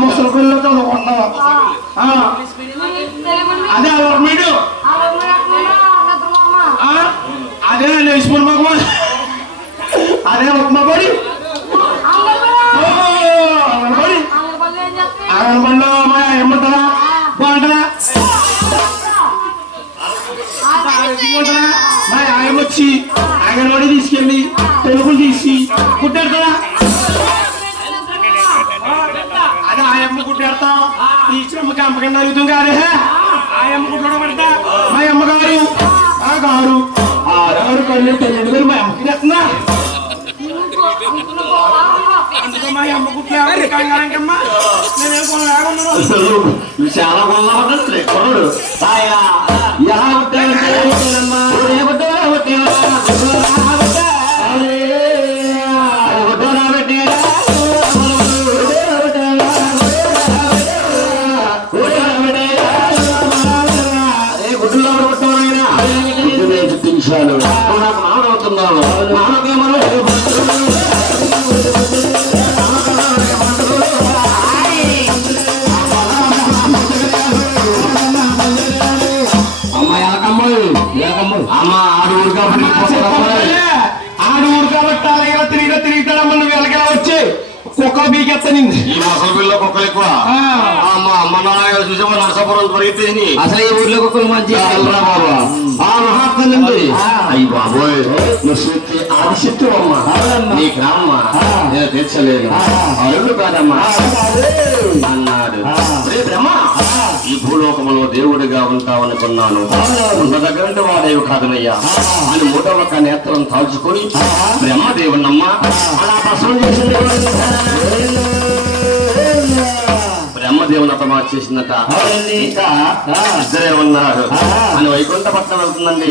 ముసలి పిల్లలు చదువుకుంటున్నావు. అదే మీరు అదే లేచిపోయి మాకు అదే ఉప్మా పడి అంగన్వాడిలో మా ఏమంటారా బాగుంటారా మా ఆయన వచ్చి అంగన్వాడి తీసుకెళ్ళి తెలుగులు తీసి కుట్టాడుతారా అదే ఆయమ్మ కుట్టాడతాం టీచరమ్మకి అమ్మకండి అడుగుతాం కాదే ఆయమ్మ కుట్టాడు పడతా మా అమ్మగారు ఆ గారు 6 కళ్ళు 12 వేలు మా అమ్మకి తెస్తున్నా అందుకో మా అమ్మ కుట్టాడమ్మా నేనేం కొనలేకున్నాను చాలా కొనలేకపోతే కొనడు ఎలా కుట్టాడమ్మా నాకు నానవుతున్నాను అమ్మ ఆడు ఊరు కాబట్టి అలాగే తిరుగుతాడమ్మ నువ్వు ఎలాగెలా వచ్చి కుక్కలు బీకెత్తా నింది ఈ మొసలి పిల్ల కుక్కలు ఎక్కువ మన చూసే నరసాపురం పరిగెత్తే అసలు ఈ ఊర్లో కుక్కలు మంచి బాబా ఆ మహాత్ముంది అయ్యి బాబోయ్ నువ్వు ఆదిశక్తి అమ్మ నీకు రామ్మా నేను తెచ్చలేదు అరుడు కాదమ్మా అన్నాడు బ్రహ్మ ఈ భూలోకములో దేవుడిగా ఉంటావనుకున్నాను ఉన్న దగ్గరంటే వాడేవి కాదనయ్యా అని 3వ నేత్రం తాల్చుకొని బ్రహ్మదేవునమ్మ అలా ప్రసవం చేసింది బ్రహ్మదేవుని అతమా చేసిందట ఇంకా ఇద్దరే ఉన్నారు అని వైకుంఠపట్నం వెళ్తుందండి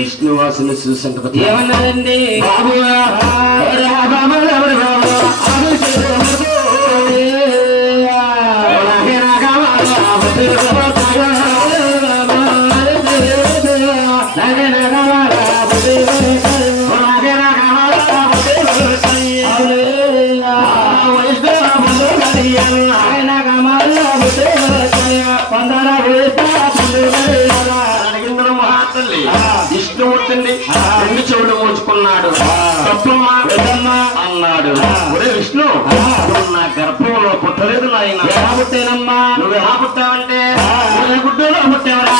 విష్ణువాసుని చూసంటే ఏమన్నారండి బాబు విష్ణుమూర్తిని 2 చెవులు మోచుకున్నాడు అన్నాడు ఒరే విష్ణు నువ్వు నా గర్భంలో పుట్టలేదు నాయన ఎలా పుట్టానమ్మా నువ్వు ఎలా పుట్టావంటే గుడ్డలో పుట్టావరా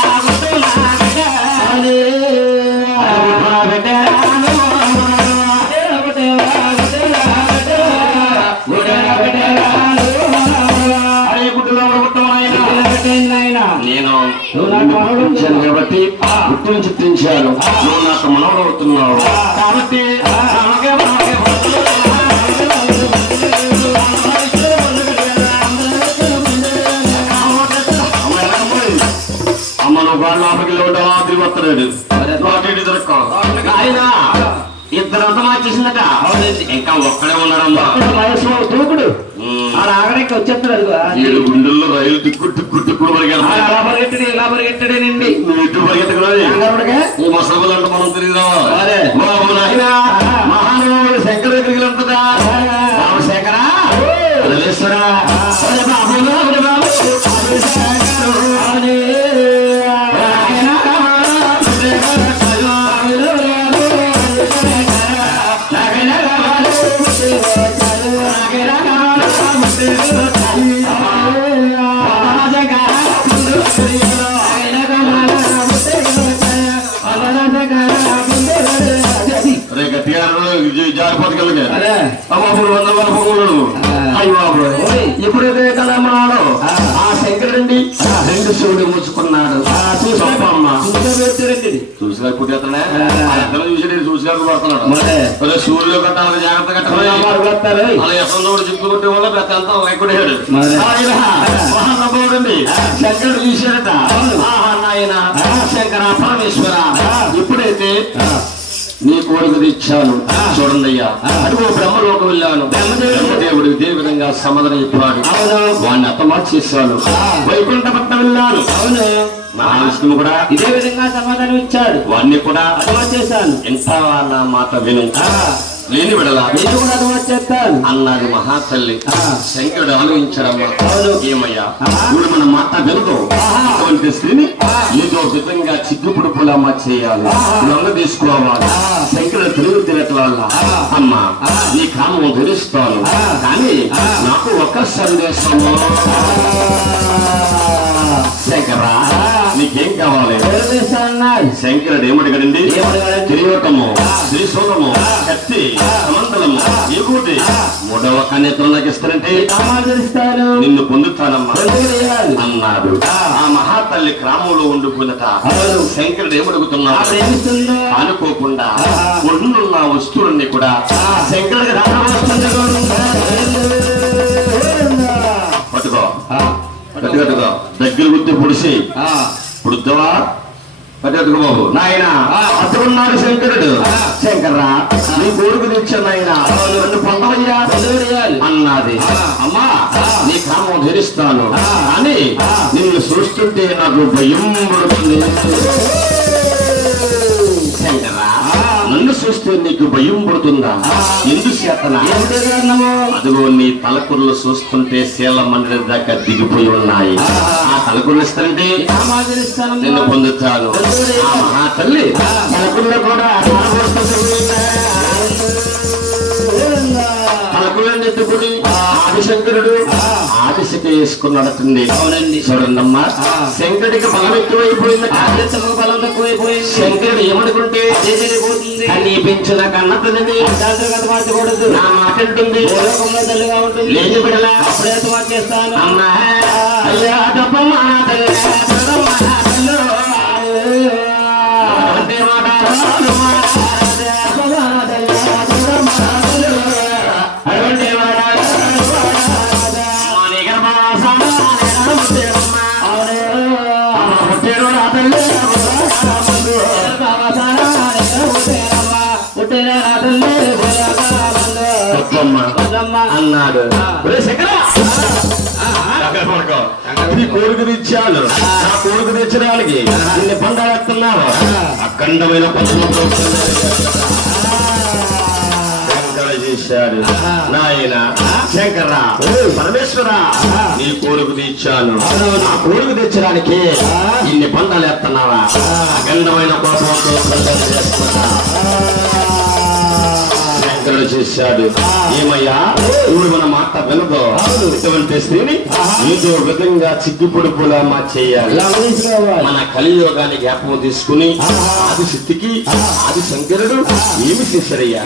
నేను కాబట్టి గుర్తుని చిత్రించాను నువ్వు నాకు మనవడు అవుతున్నావు కాబట్టి అమ్మ నువ్వు వాళ్ళ లోపలికి వస్తున్నాడు ఆయన ఇద్దరు అంతా మార్చేసిందట ఇంకా ఒక్కడే ఉన్నాడమ్మా దూకుడు ఆగడానికి వచ్చేస్తాడు 7 గుండెల్లో రైలు టిక్కుడు పరిగెట్టడేనండి ఇటు పరిగెత్తకూడదు ఈ మసగులు అంటే మనం తిరిగిదా మహానుభావుడు శంకర దగ్గరికి వెళ్తుందా రామశేఖరా రలేశ్వరా ఎప్పుడైతే కలమన్నాడో ఆ శంకరుడండి 2 శిష్యుడు ముచ్చుకున్నాడు. చూసినా కుట్టేస్తానే చూసినా పడుతున్నాడు. సూర్యుడు కట్టాలి జాగ్రత్త కట్టాలి. అలా ఎక్కడ జిప్పు కొట్టే వల్ల ప్రతి అంతా కొట్టాడు. మహానుభావుడండి శంకరుడు చూశాడట. నాయన శంకర పరమేశ్వర, ఇప్పుడైతే నీ కోరిక తెచ్చాను చూడండి అయ్యా. అడుగు బ్రహ్మలోకి వెళ్ళాను. బ్రహ్మదేవుడు ఇదే విధంగా సమాధానం చెప్పాడు. వాడిని అత్తమార్చేశాను. వైకుంఠపట్నం వెళ్ళాను. మహావిష్ణువు కూడా ఇదే విధంగా సమాధానం ఇచ్చాడు. వాడిని కూడా అత్తమార్చేశాను. ఎంత నా మాట విను, లేని విడలా అన్నది మహాతల్లి. శంకరుడు ఆలోచించాడమ్మా, ఏమయ్యా ఇప్పుడు మన మాట వినదు. అటువంటి స్త్రీని ఏదో విధంగా చిగ్గుపుడుపులమ్మ చేయాలి, లొంగ తీసుకోవాలి. శంకరుడు తెలుగు తినట్ల అమ్మా నీ కామం ధరిస్తాను, కానీ నాకు ఒక సందేశము. శంకరా నీకేం కావాలి? శంకరుడు ఏమడిగాడండి? కిరీటము, శ్రీశూలము, కత్తి, మండలము, విభూతి, మూడవ కన్యత్రం నాకు ఇస్తానంటే నిన్ను పొందుతానమ్మా అన్నాడు. ఆ మహాతల్లి గ్రామంలో ఉండుకున్నట. శంకరుడు ఏమడుగుతున్నాడు? అనుకోకుండా ఒళ్ళున్న వస్తువులన్నీ కూడా శంకరుడికి పట్టుకో పట్టుకట్టుకో, దగ్గర గుర్తు పొడిసి పుడుతావా? పట్టుకట్టుకో బాబు. నాయన అతడున్నాడు శంకరుడు. శంకర్రా నీ కోరుకు తెచ్చాను నాయన, నన్ను పొందవయ్యా అన్నది. అమ్మా నీ కామం ధరిస్తాను, కానీ నిన్ను చూస్తుంటే నాకు భయం పడుతుంది. శంకర్రా నన్ను చూస్తే నీకు భయం పడుతుందా? ఎందుచేతనా? అదిగో నీ తలకుర్లు చూస్తుంటే శీల మండలి దాకా దిగిపోయి ఉన్నాయి. ఆ తలకుర్లు ఇస్తానంటే నిన్ను పొందుతాను. ఆ మహాతల్లి తలకుర్లు కూడా తలకులను ఎత్తుకుని ఆదిశంకరుడు ఆదిశక వేసుకున్నాడుతుంది. అవునండి చూడండమ్మా, శంకరుడికి బలం ఎక్కువైపోయింది, బలం తక్కువైపోయింది. శంకరుడు ఏమనుకుంటే అన్ని పెంచిన కన్న తల్లిని మార్చకూడదు, నా మాట ఉంటుంది, తల్లిగా ఉంటుంది, లేని బిడలా అప్పుడే మార్చేస్తాను. అమ్మా అయ్యా తప్పమ్మా అన్నాడు. నీ కోరిక తెచ్చాను, నా కోరిక తెచ్చడానికి నిన్ను పండగస్తున్నావు. అఖండమైన చేశాడు. నాయన శంకర పరమేశ్వర నీ కోరిక తెచ్చాను, నా కోరిక తెచ్చడానికి ఇన్ని పంటలు ఎత్తన్నావా? అఖండమైన కోపంతో శంకరుడు చేశాడు. ఏమయ్యా ఇప్పుడు మన మాట వినదో, ఇటువంటి స్త్రీని ఏదో విధంగా చిగ్గుపొడుపులా చేయాలి. మన కలియోగాన్ని జ్ఞాపకం తీసుకుని ఆది శక్తికి ఆది శంకరుడు ఏమి చేశారయ్యా?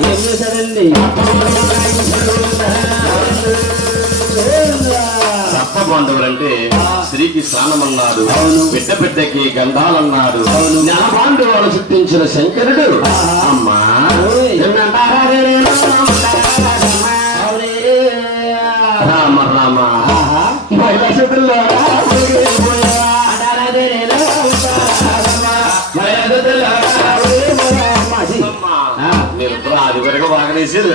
సప్తపాండవులంటే స్త్రీకి స్నానమన్నాడు, బిడ్డ బిడ్డకి గంధాలన్నాడు. జ్ఞానపాండవాలు సృష్టించిన శంకరుడు అమ్మా రామ రామ అది వరకు బాగా వేసేది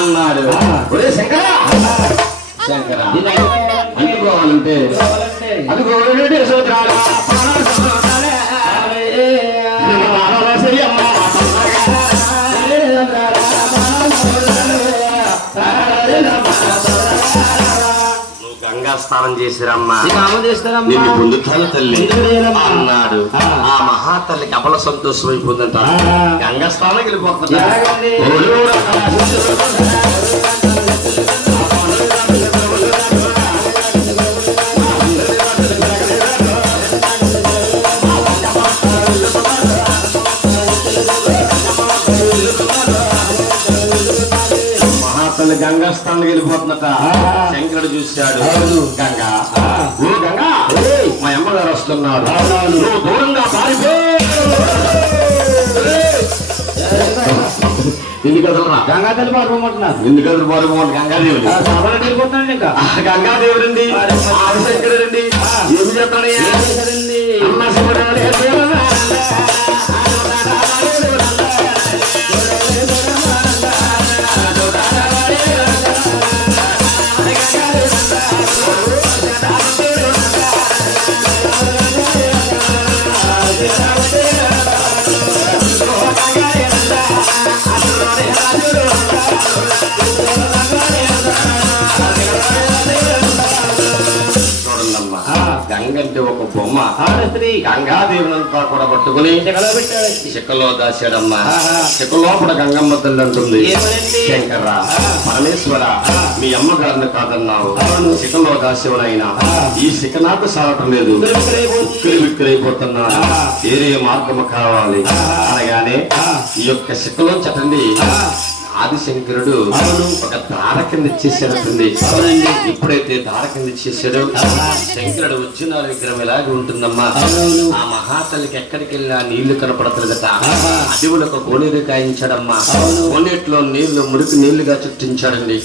అన్నాడు. శంకర శంకర అందుకోవాలంటే అదిగో సోదరాలు గంగా స్నానం చేసిరమ్మా, నిన్ను పొందుతాను తల్లి అన్నాడు. ఆ మహాతల్లికి అబల సంతోషం అయిపోతుందంట. గంగా స్నానం వెళ్ళిపోతుందా? మహాతల్లి గంగా స్థానానికి వెళ్ళిపోతున్నట. శంకరుడు చూశాడు. గంగా, ఓ గంగా, మా అమ్మగారు వస్తున్నారు, నువ్వు దూరంగా పారిపో. ఎందుకు కదలరా? గంగాదేవి పారిపోమంటున్నారు. ఎందుకు కదలు పారిపోమంటు? గంగాదేవుడు వెళ్ళిపోతున్నాడు. ఇంకా గంగాదేవుడు అండి, ఆదిశంకరుడు అండి. ఏమి చెప్తాడండి? అమ్మ శివుడు గంగంటే ఒక బొమ్మ. గంగాదేవునంతా కూడా పట్టుకుని చెక్కలో దాశాడమ్మా. చెక్క లోపల గంగమ్మ తల్లి అంటుంది, శంకర పరమేశ్వర, మీ అమ్మగారిని కాదన్నావు, శిఖలో దాసేవనైనా ఈ శిఖ నాకు సాగటం లేదు, విక్కిరైపోతున్నా, వేరే మార్గము కావాలి అనగానే ఈ యొక్క శిఖలో చటండి ఆదిశంకరుడు ఒక దార కింద ఇచ్చేసాడుతుంది. ఎప్పుడైతే దార కింద ఇచ్చేసాడో శంకరుడు ఉజ్జనాల విగ్రహం ఇలాగే ఉంటుందమ్మా. ఆ మహాతల్లికి ఎక్కడికి వెళ్ళినా నీళ్లు కనపడతలేదట. అడవులకు కోనేరు కాయించాడమ్మా. కోనేటిలో నీళ్లు మురికి నీళ్లుగా చుట్టించాడండి.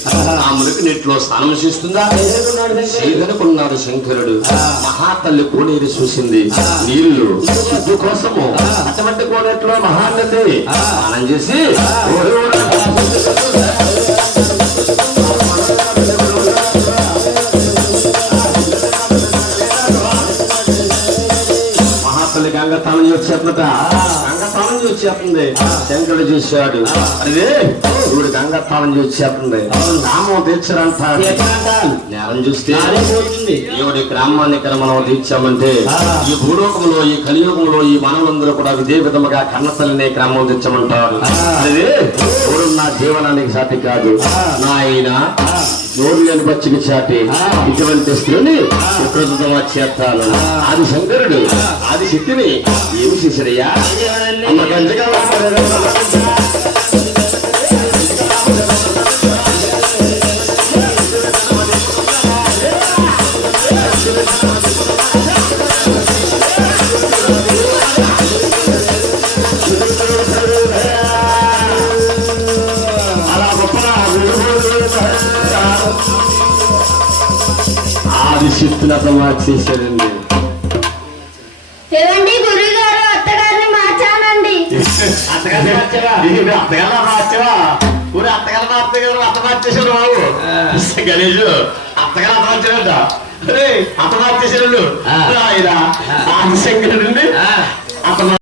ఆ మురికి నీటిలో స్నానం చేస్తుందా చేయదనుకున్నాడు శంకరుడు. మహాతల్లి కోనేరు చూసింది, నీళ్లు శుద్ధి కోసము అటువంటి కోనేటిలో మహాతల్లి స్నానం చేసి మహాతల్లి గంగ తాను వచ్చేస్తున్నట. గంగ తాను వచ్చేస్తుంది. శంకరుడు చూశాడు, అదే ఇప్పుడు గంగ తాను వచ్చేస్తుంది. నామం తీర్చరంట. నేరం చూస్తే దేవుడి గ్రామాన్ని ఇక్కడ మనం తీర్చామంటే ఈ భూలోకంలో ఈ కలియుగంలో ఈ మానవులందరూ కూడా ఇదే విధముగా కన్నతల్లినే గ్రామం తెచ్చామంటారు. అదే ఎవరు నా జీవనానికి సాటి కాదు, నా ఆయన నోరు లేని పచ్చికి చాటి ఇటువంటి స్త్రీని ప్రస్తుతం చేస్తాను. ఆది శంకరుడు ఆది శక్తిని ఏమి చేశాడయ్యా? అమ్మ గంజగా ఆది శక్తిని అతను మార్చేశాడండి. అత్తగారిని మార్చానండి. అత్తగారు మార్చావా? ఊరి అత్తగారు అత్త మార్చేశాడు బాబు. గణేష్ అత్తగారు అత్త మార్చాడంట. అత్త మార్చేశాడు ఆయన ఆదిశంకరుడు అండి. అతను